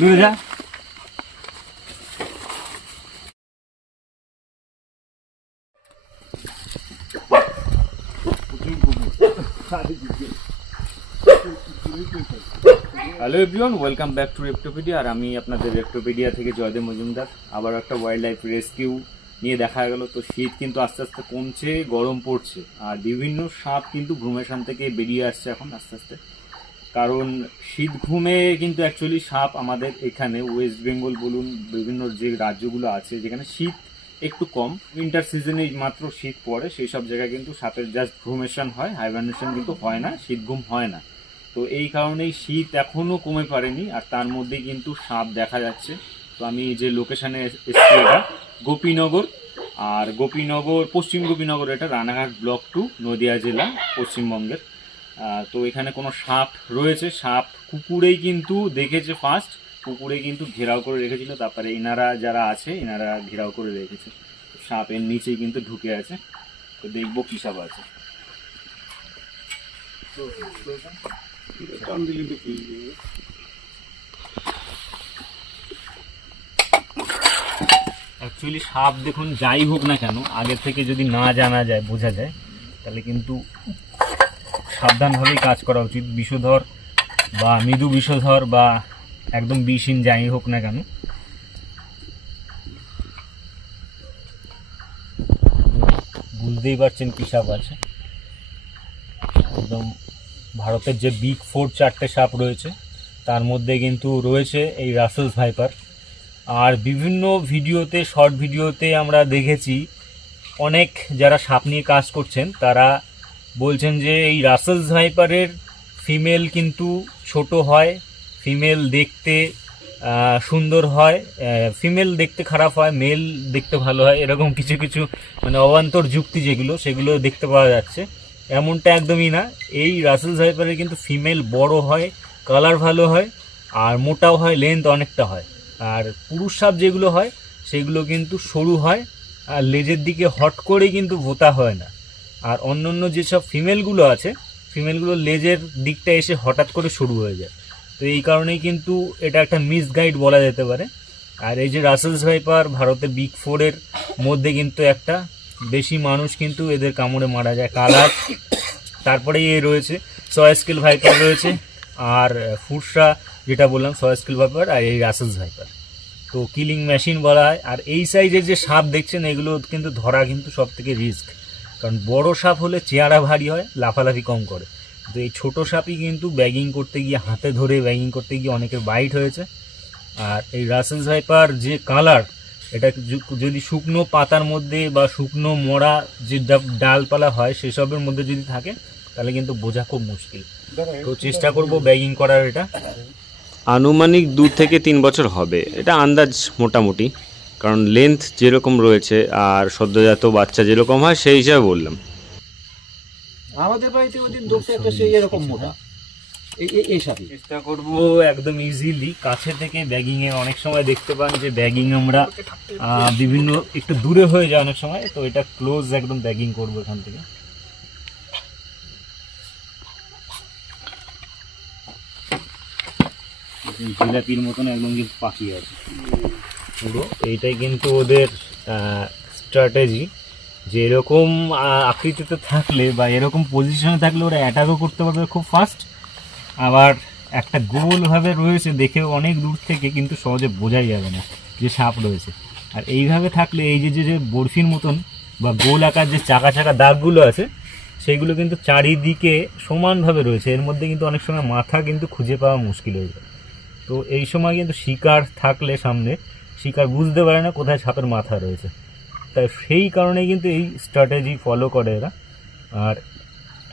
ঘুরে যা। Hello everyone, welcome back to Reptopedia. আর আমি আপনাদের রেপ্টোপিডিয়া থেকে জয়দেব মজুমদার। আবার একটা ওয়াইল্ড লাইফ রেস্কিউ নিয়ে দেখা গেল। তো শীত কিন্তু আস্তে আস্তে কমছে, গরম পড়ছে, আর বিভিন্ন সাপ কিন্তু ভ্রূমেশন থেকে বেরিয়ে আসছে এখন আস্তে আস্তে। কারণ শীত ঘুমে কিন্তু অ্যাকচুয়ালি সাপ আমাদের এখানে ওয়েস্ট বেঙ্গল বলুন, বিভিন্ন যে রাজ্যগুলো আছে যেখানে শীত একটু কম, উইন্টার সিজনে মাত্র শীত পড়ে, সেই সব জায়গায় কিন্তু সাপের জাস্ট ভ্রূমেশন হয়, হাইবারনেশন কিন্তু হয় না, শীত ঘুম হয় না। তো এই কারণেই শীত এখনো কমে পারেনি, আর তার মধ্যে কিন্তু সাপ দেখা যাচ্ছে। তো আমি যে লোকেশনে এসেছি এটা গোপীনগর, আর গোপীনগর পশ্চিম গোপীনগর, এটা রানাঘাট ব্লক 2 নদিয়া জেলা পশ্চিমবঙ্গের। তো এখানে কোনো সাপ রয়েছে, সাপ কুকুরেই কিন্তু দেখেছে ফার্স্ট, কুকুরে কিন্তু ঘেরাও করে রেখেছিল, তারপরে এনারা যারা আছে এনারা ঘেরাও করে রেখেছে। সাপ এর নিচেই কিন্তু ঢুকে আছে। তো দেখবো কি সাপ আছে। অ্যাকচুয়ালি সাপ দেখুন যাই হোক না কেন, আগে থেকে যদি না জানা যায়, বোঝা যায়, তাহলে কিন্তু সাবধানভাবেই কাজ করা উচিত। বিষধর বা মৃদু বিষধর বা একদম বিষহীন যাই হোক না কেন। বুঝতেই পারছেন কি সাপ আছে। একদম ভারতের যে বিগ 4 4টে সাপ রয়েছে তার মধ্যে কিন্তু রয়েছে এই রাসেলস ভাইপার। আর বিভিন্ন ভিডিওতে, শর্ট ভিডিওতে আমরা দেখেছি অনেক যারা সাপ নিয়ে কাজ করছেন তারা বলছেন যে এই রাসেলস ভাইপারের ফিমেল কিন্তু ছোট হয়, ফিমেল দেখতে সুন্দর হয়, ফিমেল দেখতে খারাপ হয়, মেল দেখতে ভালো হয়, এরকম কিছু কিছু মানে অবান্তর যুক্তি যেগুলো, সেগুলো দেখতে পাওয়া যাচ্ছে। এমনটা একদমই না। এই রাসেলস ভাইপারের কিন্তু ফিমেল বড় হয়, কালার ভালো হয়, আর মোটাও হয়, লেন্থ অনেকটা হয়। আর পুরুষ সাপ যেগুলো হয় সেগুলো কিন্তু সরু হয়, আর লেজের দিকে হট করে কিন্তু ভোতা হয় না। আর অন্য যেসব ফিমেলগুলো আছে, ফিমেলগুলোর লেজের দিকটা এসে হঠাৎ করে সরু হয়ে যায়। তো এই কারণেই কিন্তু এটা একটা মিসগাইড বলা যেতে পারে। আর এই যে রাসেলস ভাইপার ভারতের বিগ 4-এর মধ্যে কিন্তু একটা, বেশি মানুষ কিন্তু এদের কামড়ে মারা যায়। কালার, তারপরে এ রয়েছে সয়েস্কেল ভাইপার রয়েছে, আর ফুরসা যেটা বললাম সয়েস্কেল ভাইপার, আর এই রাসেলস ভাইপার। তো কিলিং মেশিন বলা হয়। আর এই সাইজের যে সাপ দেখছেন এগুলো কিন্তু ধরা কিন্তু সব থেকে রিস্ক, কারণ বড় সাপ হলে চেহারা ভারী হয়, লাফালাফি কম করে। তো এই ছোটো সাপই কিন্তু ব্যাগিং করতে গিয়ে, হাতে ধরে ব্যাগিং করতে গিয়ে অনেকের বাইট হয়েছে। আর এই রাসেলস ভাইপার যে কালার, এটা যদি শুকনো পাতার মধ্যে বা শুকনো মরা যে ডালপালা হয় সেসবের মধ্যে যদি থাকে তাহলে কিন্তু বোঝা খুব মুশকিল। তো চেষ্টা করব ব্যাগিং করার। এটা আনুমানিক 2 থেকে 3 বছর হবে, এটা আন্দাজ মোটামুটি, কারণ লেন্থ যেরকম রয়েছে আর সদ্যজাত বাচ্চা যেরকম হয় সেই হিসাবে বললাম। আমাদের বাড়িতে ওদিন দেখতে একটা সেই এরকম মোটা, এই সাপই চেষ্টা করব একদম ইজিলি কাছে থেকে ব্যাগিং এ। অনেক সময় দেখতে পান যে ব্যাগিং আমরা বিভিন্ন একটু দূরে হয়ে যায় অনেক সময়, তো এটা ক্লোজ একদম ব্যাগিং করব এখান থেকে। জিলাপির মতন একদম কিন্তু পাখি আছে পুরো। এইটাই কিন্তু ওদের স্ট্র্যাটেজি, যে এরকম আকৃতিতে থাকলে বা এরকম পজিশনে থাকলে ওরা অ্যাটাকও করতে পারবে খুব ফাস্ট। আবার একটা গোলভাবে রয়েছে, দেখে অনেক দূর থেকে কিন্তু সহজে বোঝাই যাবে না যে সাপ রয়েছে। আর এইভাবে থাকলে এই যে যে বরফির মতন বা গোল আকার যে চাকা চাকা দাগগুলো আছে সেগুলো কিন্তু চারিদিকে সমানভাবে রয়েছে। এর মধ্যে কিন্তু অনেক সময় মাথা কিন্তু খুঁজে পাওয়া মুশকিল হয়ে যায়। তো এই সময় কিন্তু শিকার থাকলে সামনে, শিকার বুঝতে পারে না কোথায় সাপের মাথা রয়েছে, তাই সেই কারণে কিন্তু এই স্ট্র্যাটেজি ফলো করে এরা। আর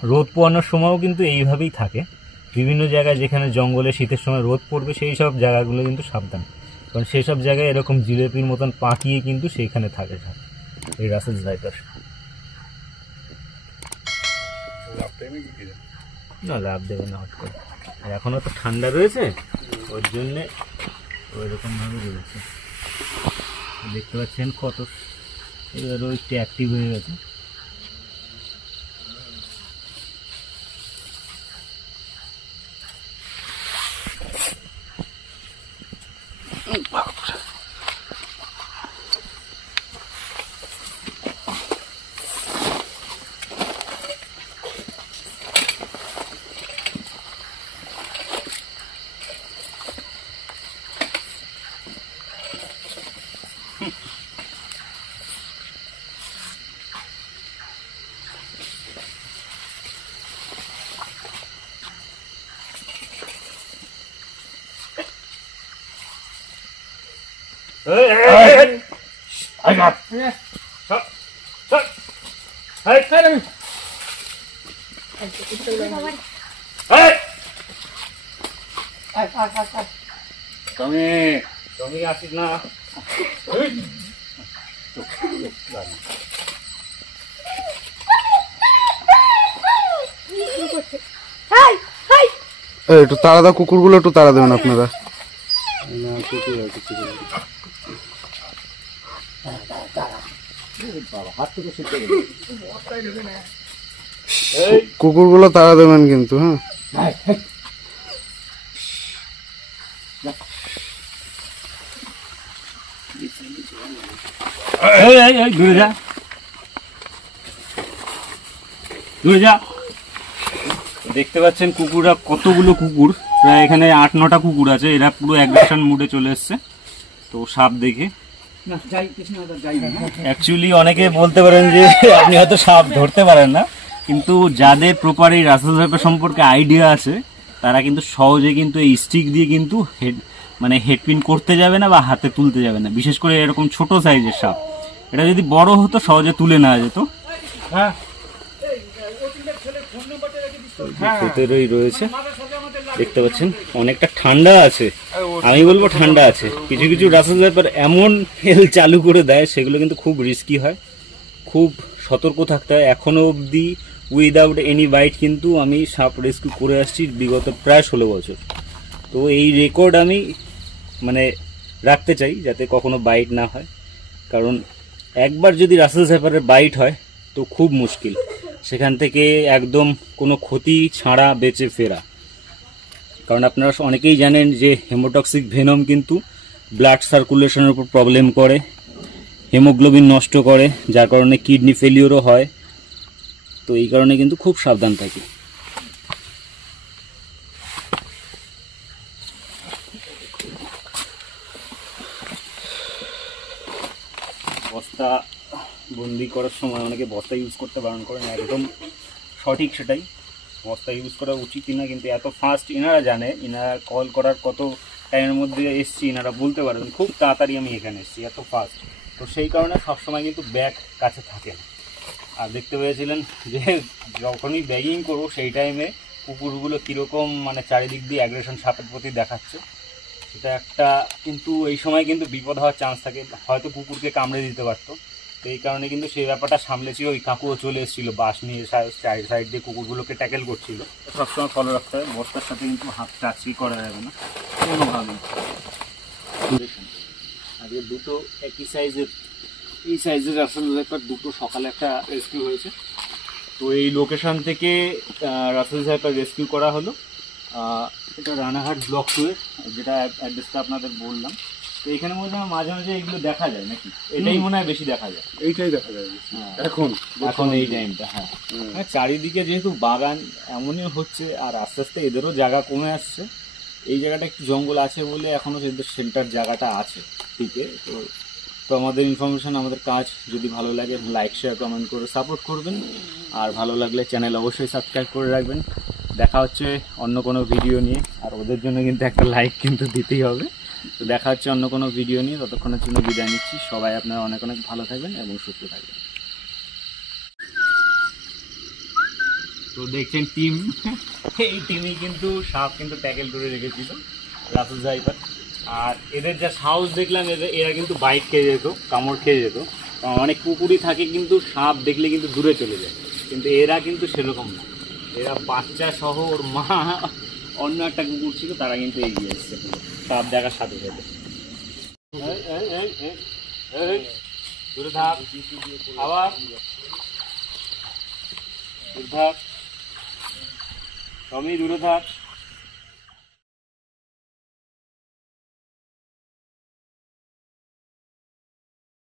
রোদ পোয়ানোর সময়ও কিন্তু এইভাবেই থাকে। বিভিন্ন জায়গায় যেখানে জঙ্গলে শীতের সময় রোদ পড়বে সেই সব জায়গাগুলো কিন্তু সাবধান, কারণ সেই সব জায়গায় এরকম জিলেপির মতন পাকিয়ে কিন্তু সেইখানে থাকে সাপ, এই রাসেলস ভাইপার। না, লাভ দেবে না হট করে, এখনো তো ঠান্ডা রয়েছে ওর জন্যে ওইরকম ভাবে রয়েছে। দেখতে পাচ্ছেন কত এবারও একটু অ্যাক্টিভ হয়ে গেছে। তুমি আসিস না। একটু তাড়া দাও, কুকুরগুলো একটু তাড়া দেবেন আপনারা। কুকুরগুলো তাড়া দেবেন কিন্তু, হ্যাঁ। দূরে যা, দূরে যা। দেখতে পাচ্ছেন কুকুররা কতগুলো কুকুর, প্রায় এখানে 8-9টা কুকুর আছে। এরা পুরো অ্যাগ্রেশন মুডে চলে এসছে তো সাপ দেখে। অ্যাকচুয়ালি অনেকে বলতে পারেন যে আপনি হয়তো সাপ ধরতে পারেন না, কিন্তু যাদের প্রপার এই রাসেল ভাইপার সম্পর্কে আইডিয়া আছে তারা কিন্তু সহজে কিন্তু এই স্টিক দিয়ে কিন্তু হেডপিন করতে যাবে না বা হাতে তুলতে যাবে না। বিশেষ করে এরকম ছোট সাইজের সাপ, এটা যদি বড় হতো সহজে তুলে নেওয়া যেত। ভেতরেই রয়েছে, দেখতে পাচ্ছেন অনেকটা ঠান্ডা আছে। আমি বলবো ঠান্ডা আছে। কিছু কিছু রাসেল ভাইপার এমন হেল চালু করে দেয় সেগুলো কিন্তু খুব রিস্কি হয়, খুব সতর্ক থাকতে হয়। এখনো অবধি উইদাউট এনি বাইট কিন্তু আমি সাপ রেস্কিউ করে আসছি বিগত প্রায় 16 বছর। তো এই রেকর্ড আমি রাখতে চাই যাতে কখনো বাইট না হয়, কারণ একবার যদি রাসেল ভাইপারের বাইট হয় তো খুব মুশকিল সেখান থেকে একদম কোনো ক্ষতি ছাড়া বেঁচে ফেরা। কারণ আপনারা অনেকেই জানেন যে হেমোটক্সিক ভেনম কিন্তু ব্লাড সার্কুলেশনের উপর প্রবলেম করে, হেমোগ্লোবিন নষ্ট করে, যার কারণে কিডনি ফেলিওরও হয়। তো এই কারণে কিন্তু খুব সাবধান থাকি। বস্তা বন্দি করার সময় অনেকে বস্তা ইউজ করতে বারণ করেন, একদম সঠিক সেটাই, বস্তা ইউজ করা উচিত না। কিন্তু এত ফাস্ট এনারা জানে, এনারা কল করার কত টাইমের মধ্যে এসছি এনারা বলতে পারবেন, খুব তাড়াতাড়ি আমি এখানে এসেছি, এত ফাস্ট। তো সেই কারণে সবসময় কিন্তু ব্যাগ কাছে থাকে না। আর দেখতে পেয়েছিলেন যে যখনই ব্যাগিং করবো সেই টাইমে কুকুরগুলো কীরকম চারিদিক দিয়ে অ্যাগ্রেশন সাপের প্রতি দেখাচ্ছে, সেটা একটা কিন্তু এই সময় কিন্তু বিপদ হওয়ার চান্স থাকে, হয়তো কুকুরকে কামড়ে দিতে পারতো। তো এই কারণে কিন্তু সেই ব্যাপারটা সামলেছি। ওই কাকুও চলে এসেছিলো বাঁশ নিয়ে, সাইড দিয়ে কুকুরগুলোকে ট্যাকেল করছিল। সবসময় ফলো রাখতে হবে, বস্তার সাথে কিন্তু হাত টাচই করা যাবে না কোনোভাবেই। আজকে দুটো একই সাইজের, এই সাইজের রাসেল ভাইপার দুটো সকালে একটা রেস্কিউ হয়েছে। তো এই লোকেশন থেকে রাসেল ভাইপার রেস্কিউ করা হলো। এটা রানাঘাট ব্লক 2 এর, যেটা অ্যাড্রেসটা আপনাদের বললাম। তো এখানে মনে হয় মাঝে মাঝে এগুলো দেখা যায় নাকি? এটাই মনে হয় বেশি দেখা যায়, এইটাই দেখা যায় এখন এই টাইমটা। হ্যাঁ, চারিদিকে যেহেতু বাগান এমনই হচ্ছে, আর আস্তে আস্তে এদেরও জায়গা কমে আসছে। এই জায়গাটা একটু জঙ্গল আছে বলে এখনো এদের শেল্টার জায়গাটা আছে, ঠিক আছে। তো আমাদের ইনফরমেশন, আমাদের কাজ যদি ভালো লাগে লাইক শেয়ার কমেন্ট করে সাপোর্ট করবেন, আর ভালো লাগলে চ্যানেল অবশ্যই সাবস্ক্রাইব করে রাখবেন। দেখা হচ্ছে অন্য কোনো ভিডিও নিয়ে, আর ওদের জন্য কিন্তু একটা লাইক কিন্তু দিতেই হবে। তো দেখা হচ্ছে অন্য কোনো ভিডিও নিয়ে, ততক্ষণের জন্য বিদায় নিচ্ছি। সবাই আপনারা অনেক অনেক ভালো থাকবেন এবং সুস্থ থাকবেন। তো দেখছেন টিম, এই টিমই কিন্তু সাপ কিন্তু ট্যাকেল করে রেখেছিল রাসেল ভাইপার। আর এদের যা সাহস দেখলাম, এরা কিন্তু বাইট খেয়ে যেত, কামড় খেয়ে যেত। অনেক কুকুরই থাকে কিন্তু সাপ দেখলে কিন্তু দূরে চলে যায়, কিন্তু এরা কিন্তু সেরকম না। এরা বাচ্চা সহ, ওর মা, অন্য একটা কুকুর ছিল, তারা কিন্তু এগিয়ে এসছে সাপ দেখার সাথে সাথে। এই দূরে থাক, আবার দূরে থাক, টমি দূরে থাক।